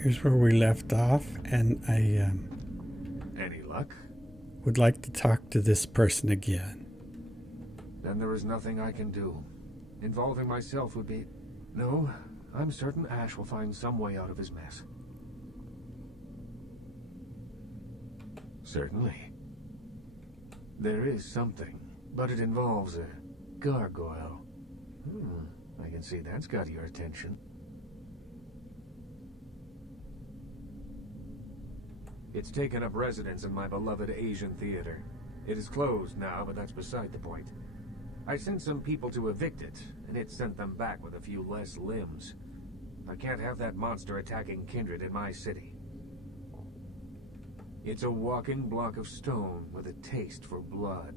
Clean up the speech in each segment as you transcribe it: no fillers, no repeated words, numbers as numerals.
Here's where we left off, and I Any luck? would like to talk to this person again. Then there is nothing I can do. Involving myself would be... No, I'm certain Ash will find some way out of his mess. Certainly. There is something, but it involves a gargoyle. I can see that's got your attention. It's taken up residence in my beloved Asian theater. It is closed now, but that's beside the point. I sent some people to evict it, and it sent them back with a few less limbs. I can't have that monster attacking kindred in my city. It's a walking block of stone with a taste for blood.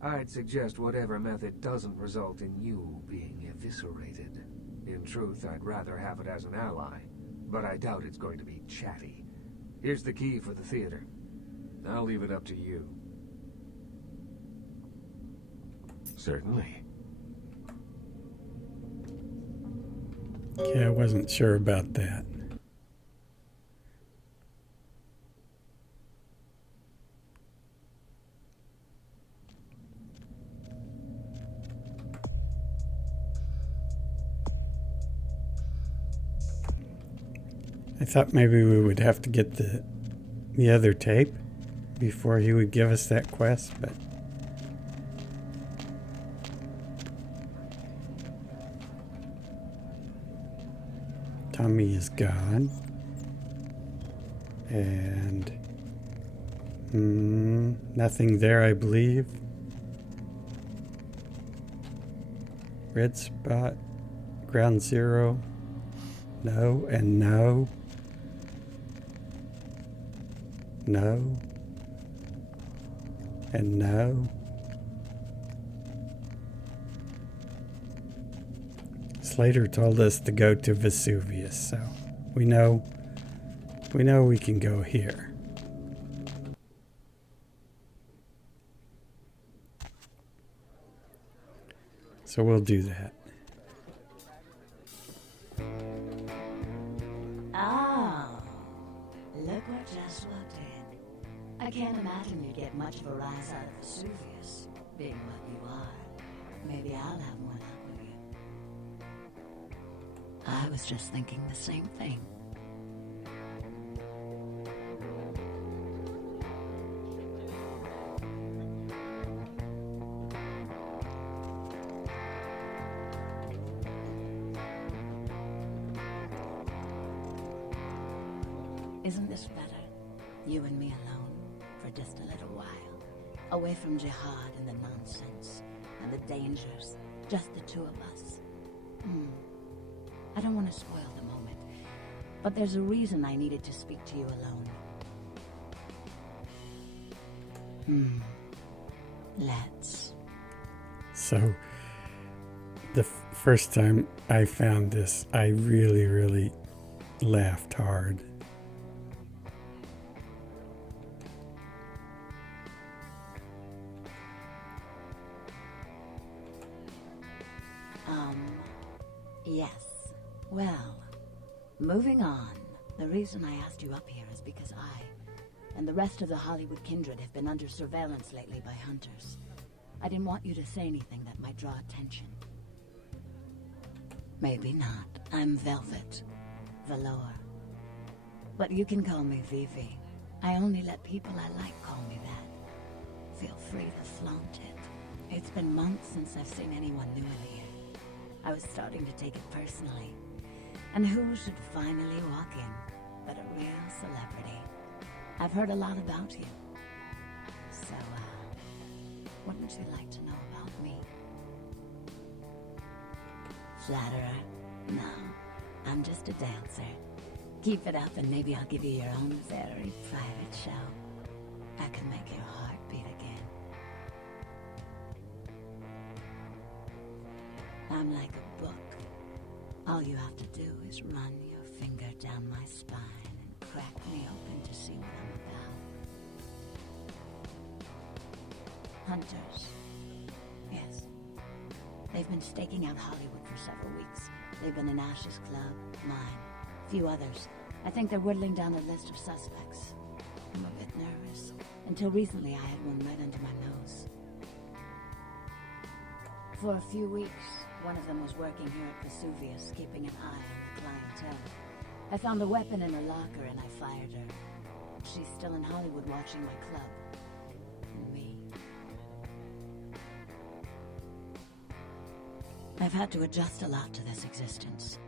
I'd suggest whatever method doesn't result in you being eviscerated. In truth, I'd rather have it as an ally, but I doubt it's going to be chatty. Here's the key for the theater. I'll leave it up to you. Certainly. Okay, I wasn't sure about that. I thought maybe we would have to get the other tape before he would give us that quest, but Tommy is gone. And nothing there, I believe. Red spot, ground zero. No and no. No. And no. Slater told us to go to Vesuvius, so we know we can go here. So we'll do that. Oh, look what just walked in. I can't imagine you get much of a rise out of Vesuvius, being what you are. Maybe I'll have one up with you. I was just thinking the same thing. Isn't this better? You and me alone, for just a little while. Away from jihad and the nonsense, and the dangers. Just the two of us. I don't want to spoil the moment, but there's a reason I needed to speak to you alone. Let's. So, the first time I found this, I really laughed hard. Yes. Well, moving on. The reason I asked you up here is because I and the rest of the Hollywood kindred have been under surveillance lately by hunters. I didn't want you to say anything that might draw attention. Maybe not. I'm Velvet. Velour. But you can call me Vivi. I only let people I like call me that. Feel free to flaunt it. It's been months since I've seen anyone new in here. I was starting to take it personally. And who should finally walk in but a real celebrity? I've heard a lot about you. So, wouldn't you like to know about me? Flatterer? No, I'm just a dancer. Keep it up and maybe I'll give you your own very private show. I can make your heart beat again. I'm like a book. All you have to do is run your finger down my spine and crack me open to see what I'm about. Hunters. Yes. They've been staking out Hollywood for several weeks. They've been in Ash's club, mine, a few others. I think they're whittling down a list of suspects. I'm a bit nervous. Until recently, I had one right under my nose. For a few weeks, one of them was working here at Vesuvius, keeping an eye on the clientele. I found a weapon in her locker and I fired her. She's still in Hollywood watching my club. And me. I've had to adjust a lot to this existence.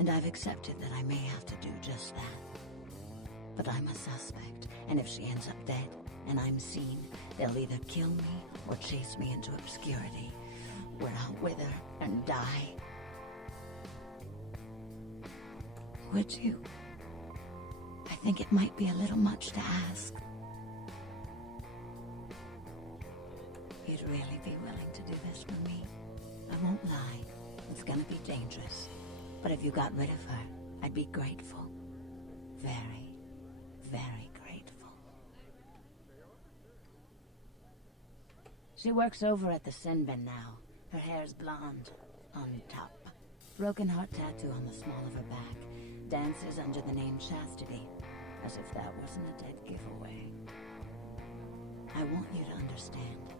And I've accepted that I may have to do just that. But I'm a suspect, and if she ends up dead, and I'm seen, they'll either kill me or chase me into obscurity, where I'll wither and die. Would you? I think it might be a little much to ask. You'd really be willing to do this for me? I won't lie. It's gonna be dangerous. But if you got rid of her, I'd be grateful. Very, very grateful. She works over at the sin bin now. Her hair's blonde, on top. Broken heart tattoo on the small of her back. Dances under the name Chastity, as if that wasn't a dead giveaway. I want you to understand.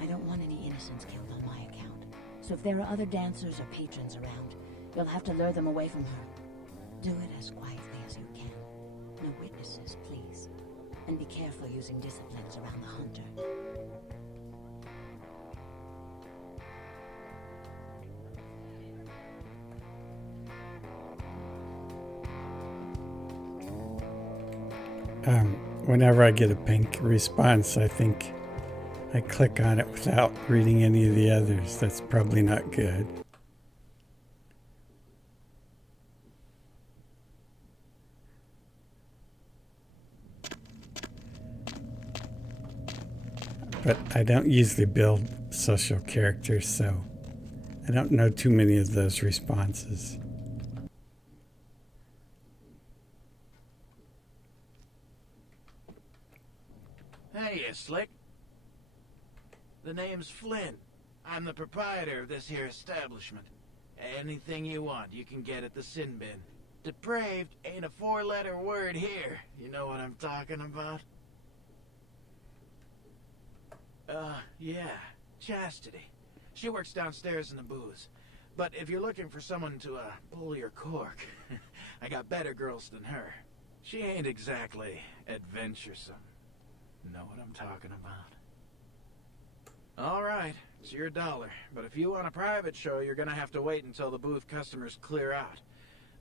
I don't want any innocents killed on my account. So if there are other dancers or patrons around, you'll have to lure them away from her. Do it as quietly as you can. No witnesses, please. And be careful using disciplines around the hunter. Whenever I get a pink response, I think I click on it without reading any of the others. That's probably not good. But I don't usually build social characters, so I don't know too many of those responses. Hey, you slick. The name's Flynn. I'm the proprietor of this here establishment. Anything you want, you can get at the sin bin. Depraved ain't a four-letter word here. You know what I'm talking about? Yeah. Chastity. She works downstairs in the booths. But if you're looking for someone to, pull your cork, I got better girls than her. She ain't exactly adventuresome. Know what I'm talking about? All right, it's your dollar. But if you want a private show, you're gonna have to wait until the booth customers clear out.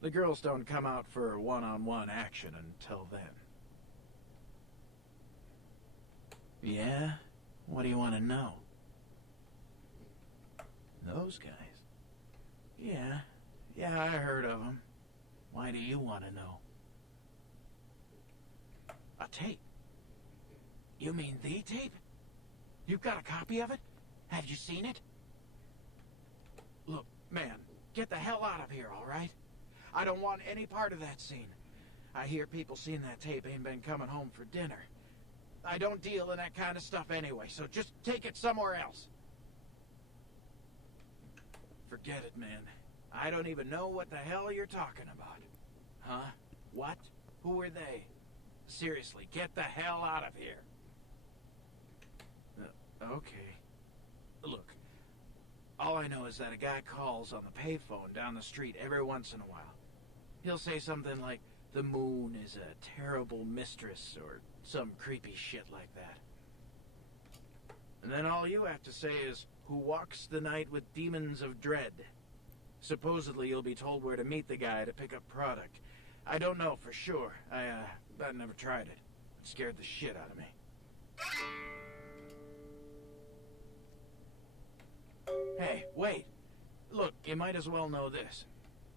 The girls don't come out for one-on-one action until then. Yeah? What do you want to know? Those guys? Yeah, I heard of them. Why do you want to know? A tape? You mean the tape? You've got a copy of it? Have you seen it? Look, man, get the hell out of here, all right? I don't want any part of that scene. I hear people seeing that tape ain't been coming home for dinner. I don't deal in that kind of stuff anyway, so just take it somewhere else. Forget it, man. I don't even know what the hell you're talking about. Huh? What? Who are they? Seriously, get the hell out of here. Okay. Look, all I know is that a guy calls on the payphone down the street every once in a while. He'll say something like, the moon is a terrible mistress, or some creepy shit like that. And then all you have to say is, who walks the night with demons of dread. Supposedly you'll be told where to meet the guy to pick up product. I don't know for sure. I never tried it. It scared the shit out of me. Hey, wait. Look, you might as well know this.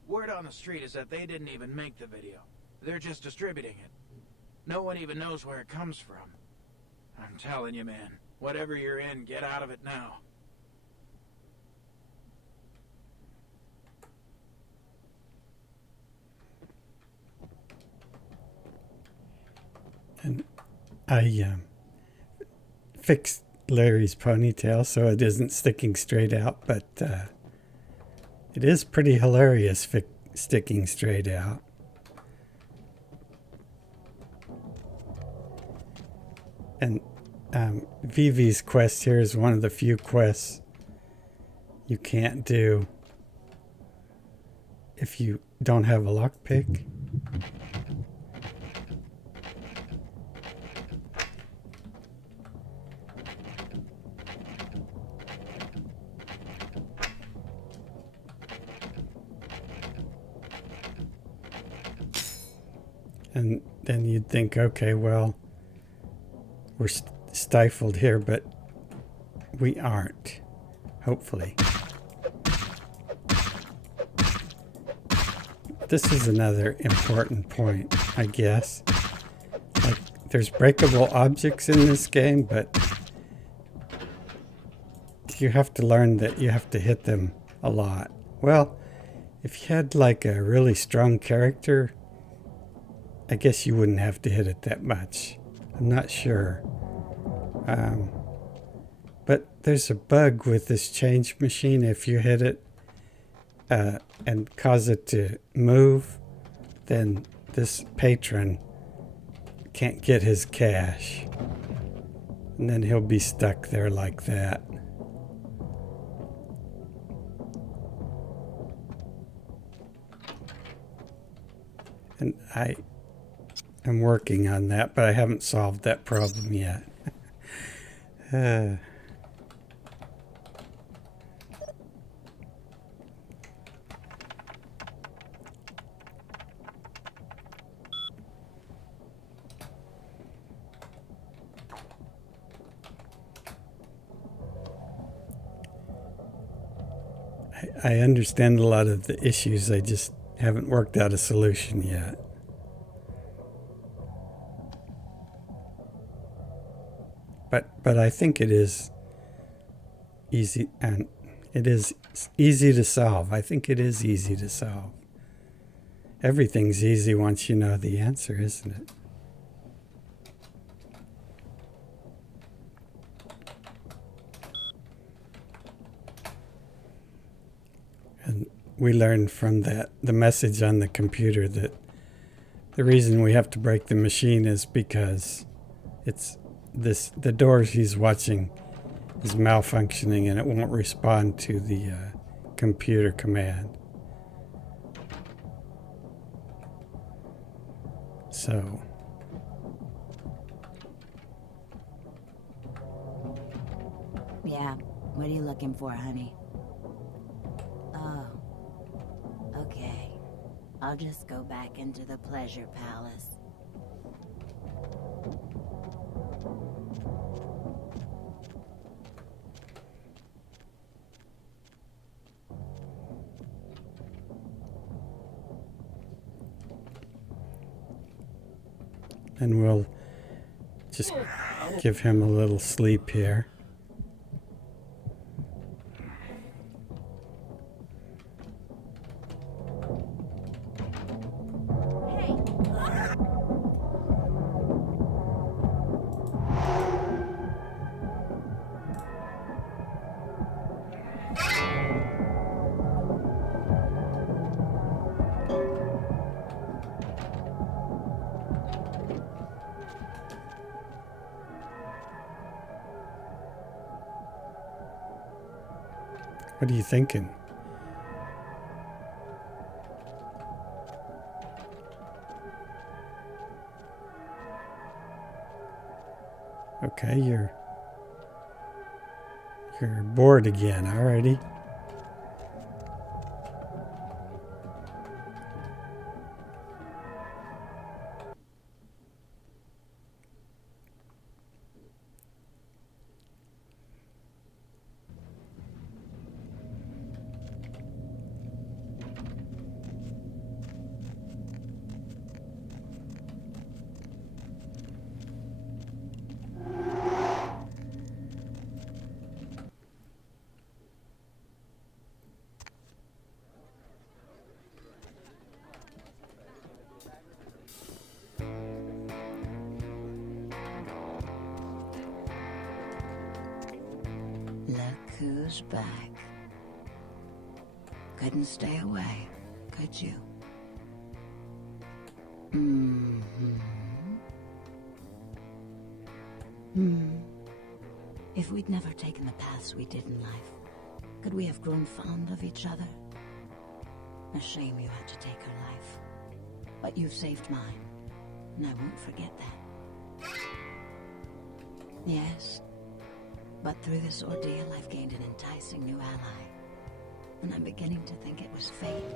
Word on the street is that they didn't even make the video. They're just distributing it. No one even knows where it comes from. I'm telling you, man. Whatever you're in, get out of it now. And I fixed Larry's ponytail so it isn't sticking straight out, but it is pretty hilarious sticking straight out. And Vivi's quest here is one of the few quests you can't do if you don't have a lockpick. And then you'd think, okay, well, we're stifled here, but we aren't, hopefully. This is another important point, I guess. Like, there's breakable objects in this game, but you have to learn that you have to hit them a lot. Well, if you had like a really strong character, I guess you wouldn't have to hit it that much. I'm not sure. But there's a bug with this change machine. If you hit it and cause it to move, then this patron can't get his cash. And then he'll be stuck there like that. And I'm working on that, but I haven't solved that problem yet. I understand a lot of the issues. I just haven't worked out a solution yet. But I think it is easy, and it is easy to solve. I think it is easy to solve. Everything's easy once you know the answer, isn't it? And we learned from that, the message on the computer, that the reason we have to break the machine is because the door he's watching is malfunctioning and it won't respond to the computer command. So Yeah, what are you looking for, honey? Oh, okay. I'll just go back into the pleasure palace. and we'll just give him a little sleep here. What are you thinking? Okay, you're bored again, alrighty. Look who's back. Couldn't stay away, could you? If we'd never taken the paths we did in life, could we have grown fond of each other? A shame you had to take her life. But you've saved mine, and I won't forget that. Yes, but through this ordeal I've gained an enticing new ally, and I'm beginning to think it was fate.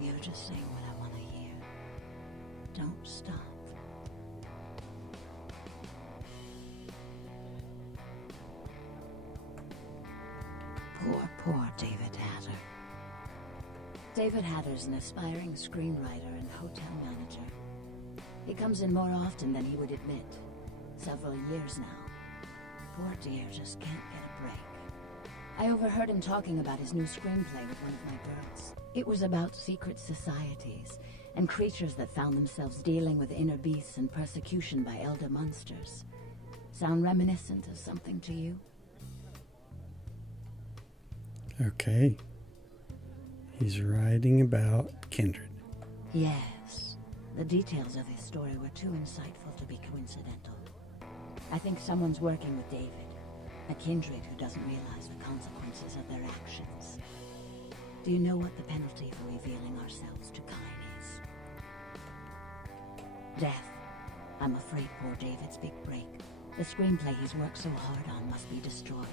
You're just saying what I want to hear. Don't stop. Poor David Hatter. David Hatter's an aspiring screenwriter and hotel manager. He comes in more often than he would admit. Several years now. Poor dear just can't get a break. I overheard him talking about his new screenplay with one of my girls. It was about secret societies and creatures that found themselves dealing with inner beasts and persecution by elder monsters. Sound reminiscent of something to you? Okay. He's writing about kindred. Yes. The details of his story were too insightful to be coincidental. I think someone's working with David, a kindred who doesn't realize the consequences of their actions. Do you know what the penalty for revealing ourselves to Kine is? Death. I'm afraid poor David's big break. The screenplay he's worked so hard on must be destroyed,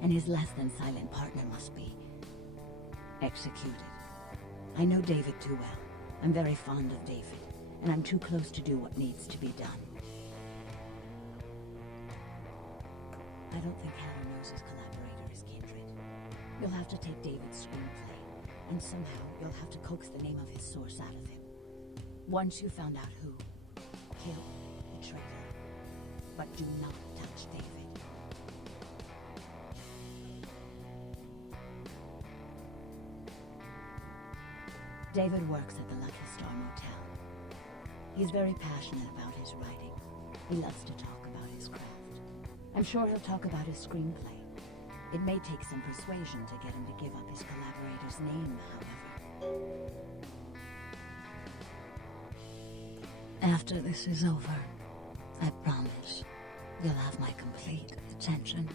and his less-than-silent partner must be executed. I know David too well. I'm very fond of David, and I'm too close to do what needs to be done. I don't think Hatter knows his collaborator is kindred. You'll have to take David's screenplay, and somehow you'll have to coax the name of his source out of him. Once you found out who, kill the traitor. But do not touch David. David works at the Lucky Star Motel. He's very passionate about his writing. He loves to talk about his craft. I'm sure he'll talk about his screenplay. It may take some persuasion to get him to give up his collaborator's name, however. After this is over, I promise you'll have my complete attention.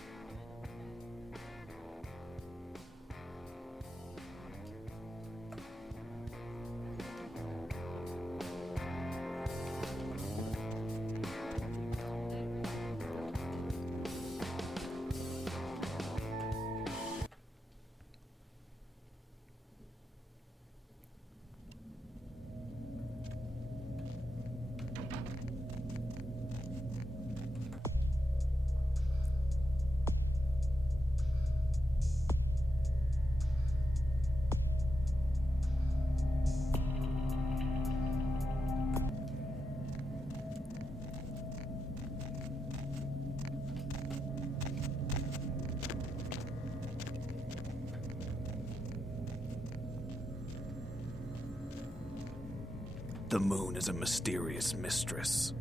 The moon is a mysterious mistress.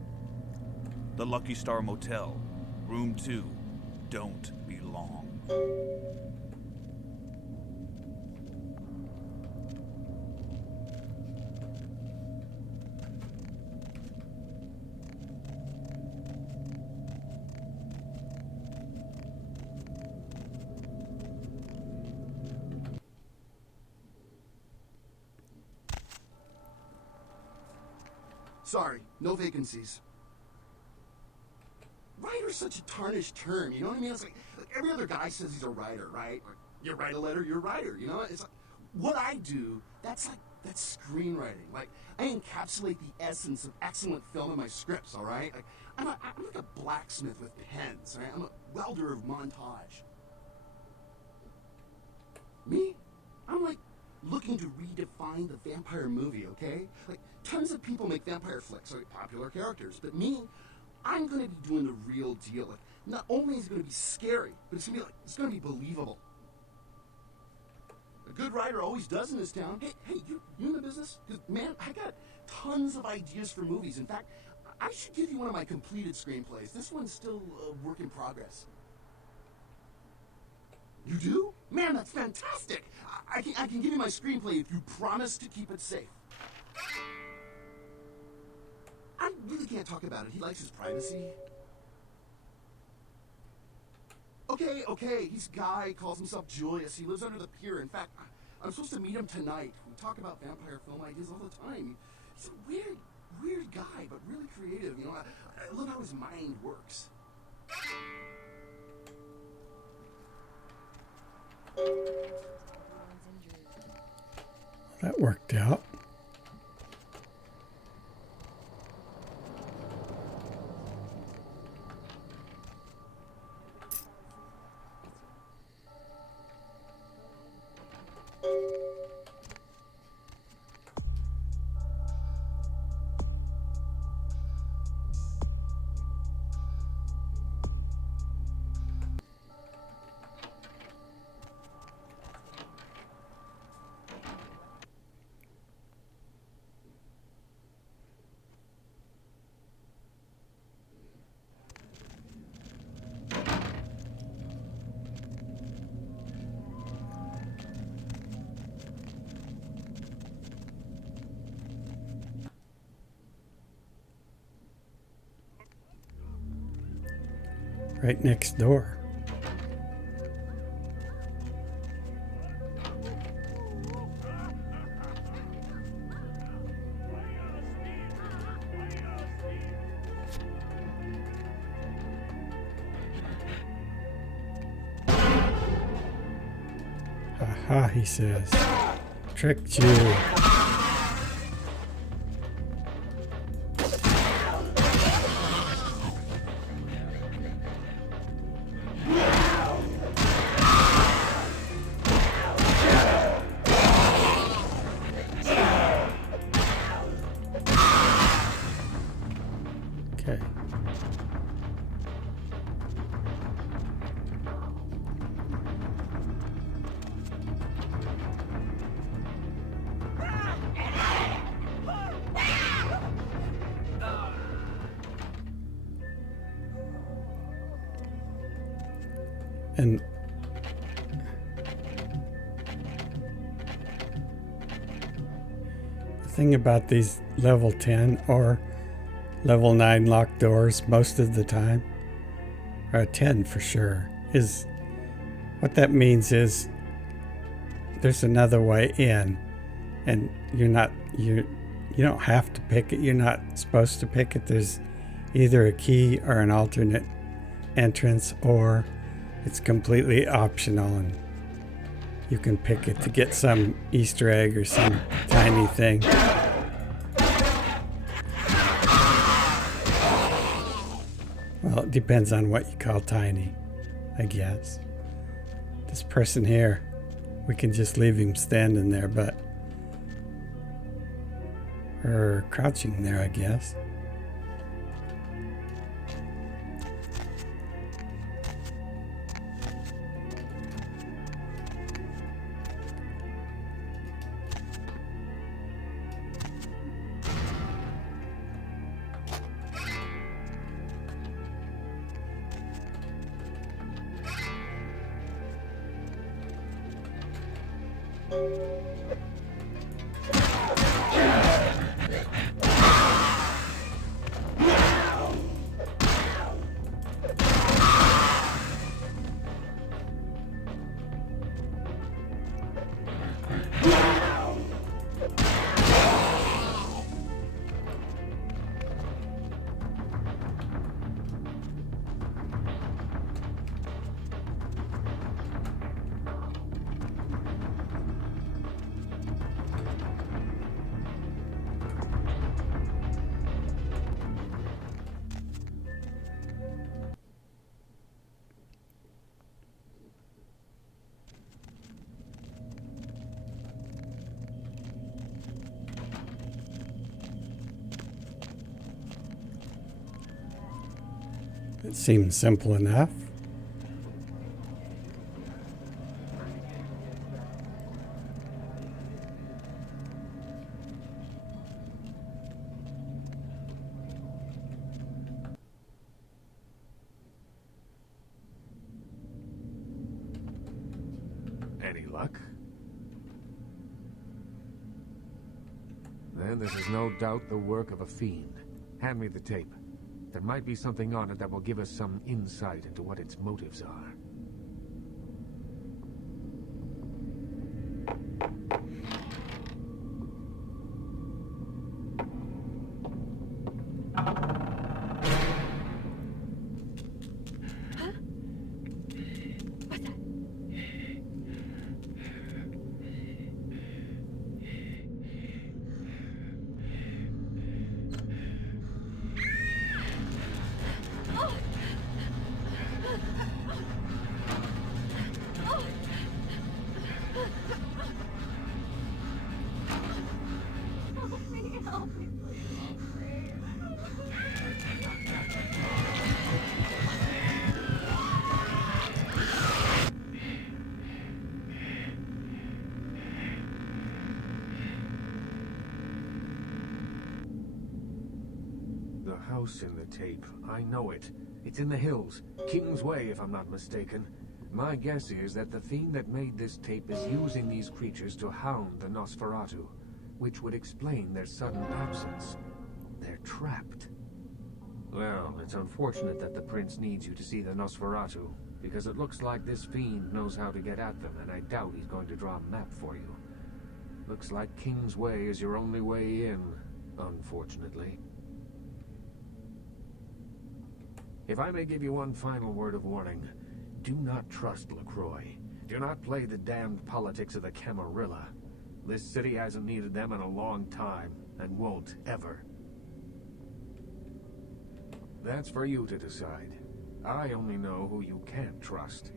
The Lucky Star Motel, Room 2, don't be long. Sorry, no vacancies. Writer's such a tarnished term, you know what I mean? It's like every other guy says he's a writer, right? Like, you write a letter, you're a writer, you know? It's like, what I do, that's screenwriting. Like, I encapsulate the essence of excellent film in my scripts, all right? Like, I'm like a blacksmith with pens, right? I'm a welder of montage. Me? I'm like looking to redefine the vampire movie, okay? Like, tons of people make vampire flicks, like popular characters, but me, I'm gonna be doing the real deal. Like, not only is it gonna be scary, but it's gonna be believable. A good writer always does in this town. Hey, you in the business? 'Cause, man, I got tons of ideas for movies. In fact, I should give you one of my completed screenplays. This one's still a work in progress. You do? Man, that's fantastic! I can give you my screenplay if you promise to keep it safe. I'm really can't talk about it. He likes his privacy. Okay, he's Guy, calls himself Julius. He lives under the pier. In fact, I'm supposed to meet him tonight. We talk about vampire film ideas all the time. He's a weird guy, but really creative. You know, I love how his mind works. That worked out. Right next door. Aha, he says. Tricked you. Okay. And the thing about these level 10 or level 9 locked doors most of the time, or 10 for sure, is what that means is there's another way in, and you don't have to pick it. You're not supposed to pick it. There's either a key or an alternate entrance, or it's completely optional and you can pick it to get some Easter egg or some tiny thing. Well, it depends on what you call tiny, I guess. This person here, we can just leave him standing there, or crouching there, I guess. It seems simple enough. Any luck? Then this is no doubt the work of a fiend. Hand me the tape. There might be something on it that will give us some insight into what its motives are. The house in the tape. I know it. It's in the hills. King's Way, if I'm not mistaken. My guess is that the fiend that made this tape is using these creatures to hound the Nosferatu, which would explain their sudden absence. They're trapped. Well, it's unfortunate that the prince needs you to see the Nosferatu, because it looks like this fiend knows how to get at them, and I doubt he's going to draw a map for you. Looks like King's Way is your only way in, unfortunately. If I may give you one final word of warning, do not trust LaCroix. Do not play the damned politics of the Camarilla. This city hasn't needed them in a long time, and won't ever. That's for you to decide. I only know who you can't trust.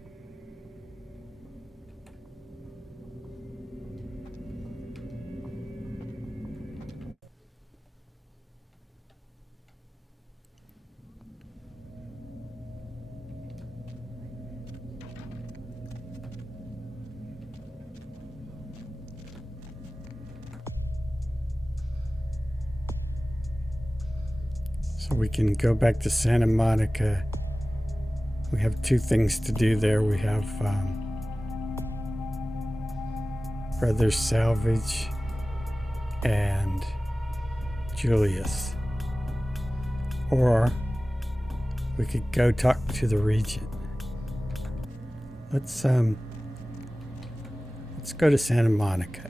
So we can go back to Santa Monica. We have two things to do there. We have Brothers Salvage and Julius. Or we could go talk to the Regent. Let's go to Santa Monica.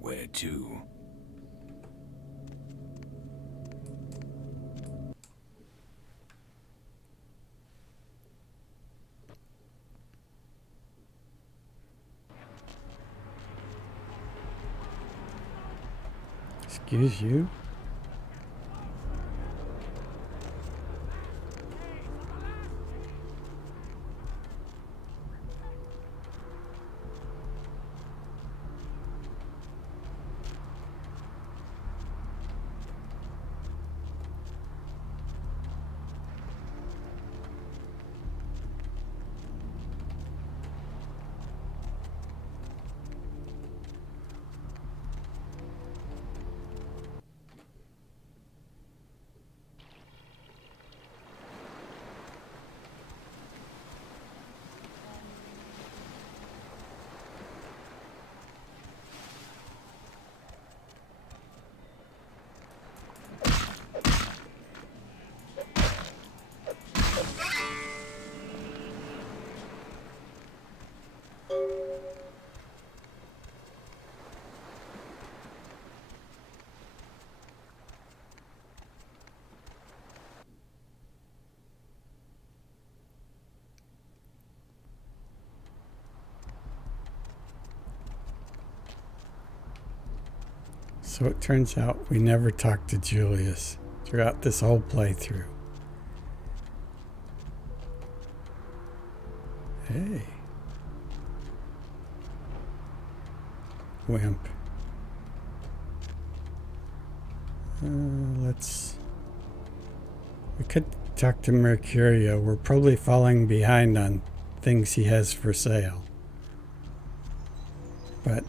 Where to? Excuse you? So it turns out we never talked to Julius throughout this whole playthrough. Hey. Wimp. We could talk to Mercurio. We're probably falling behind on things he has for sale. But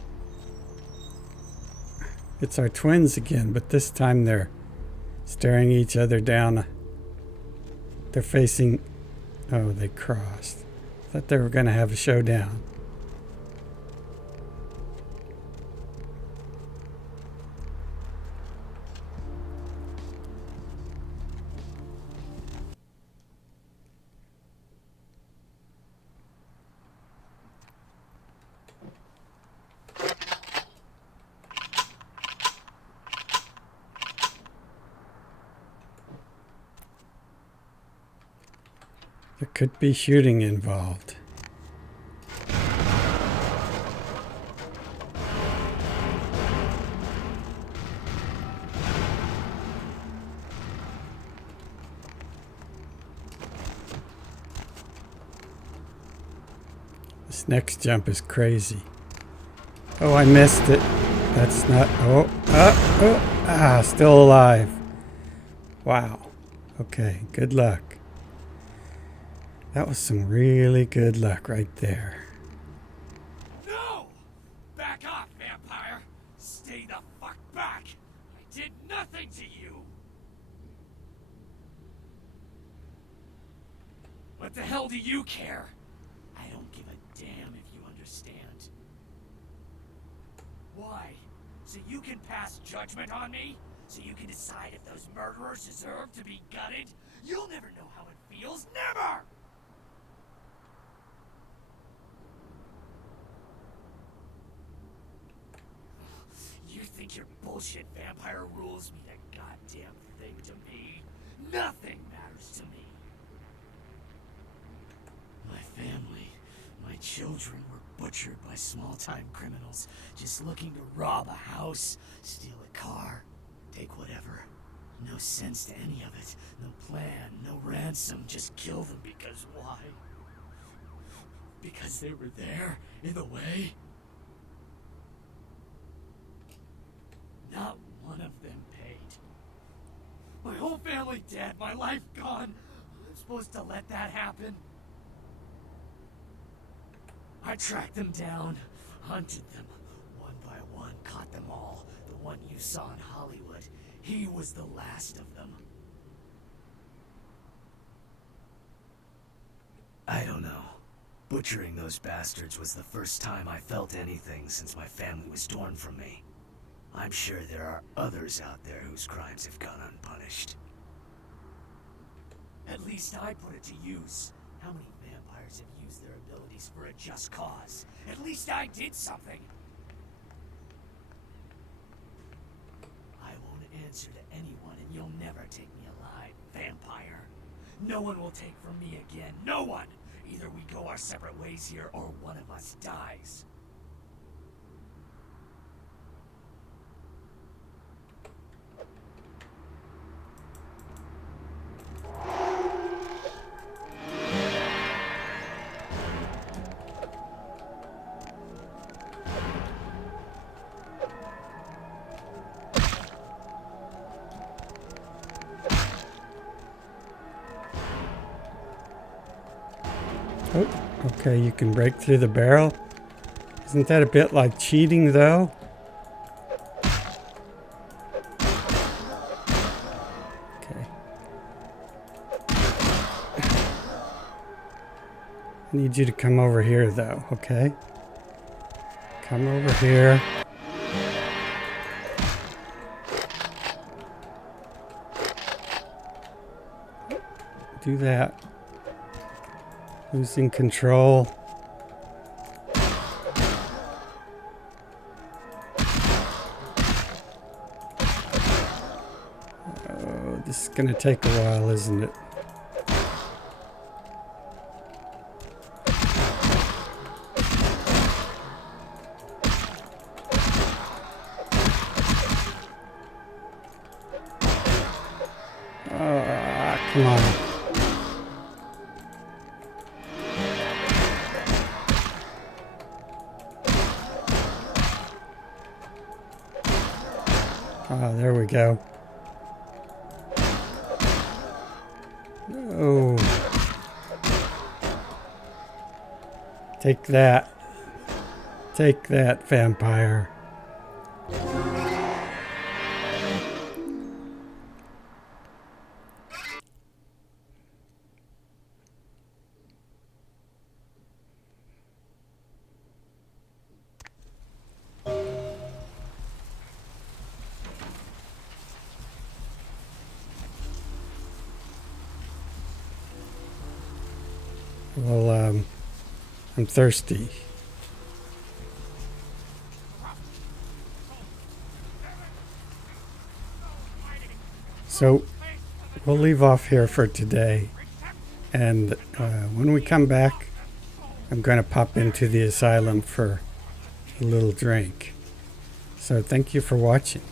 it's our twins again, but this time they're staring each other down. They're facing... Oh, they crossed. Thought they were going to have a showdown. There could be shooting involved. This next jump is crazy. Oh, I missed it. That's not... still alive. Wow. Okay, good luck. That was some really good luck right there. No! Back off, vampire! Stay the fuck back! I did nothing to you! What the hell do you care? I don't give a damn if you understand. Why? So you can pass judgment on me? So you can decide if those murderers deserve to be gutted? You'll never know how it feels. Never! You think your bullshit vampire rules mean a goddamn thing to me? Nothing matters to me. My family, my children were butchered by small-time criminals just looking to rob a house, steal a car, take whatever. No sense to any of it. No plan, no ransom, just kill them because why? Because they were there, in the way? Not one of them paid. My whole family dead, my life gone. I'm supposed to let that happen? I tracked them down, hunted them, one by one, caught them all. The one you saw in Hollywood, he was the last of them. I don't know. Butchering those bastards was the first time I felt anything since my family was torn from me. I'm sure there are others out there whose crimes have gone unpunished. At least I put it to use. How many vampires have used their abilities for a just cause? At least I did something. I won't answer to anyone, and you'll never take me alive, vampire. No one will take from me again. No one! Either we go our separate ways here, or one of us dies. Oh, okay, you can break through the barrel. Isn't that a bit like cheating, though? Okay. I need you to come over here, though, okay? Come over here. Do that. Losing control. Oh, this is gonna take a while, isn't it? Come on. There we go. Oh. Take that. Take that, vampire. Well, I'm thirsty. So we'll leave off here for today. And when we come back, I'm going to pop into the asylum for a little drink. So thank you for watching.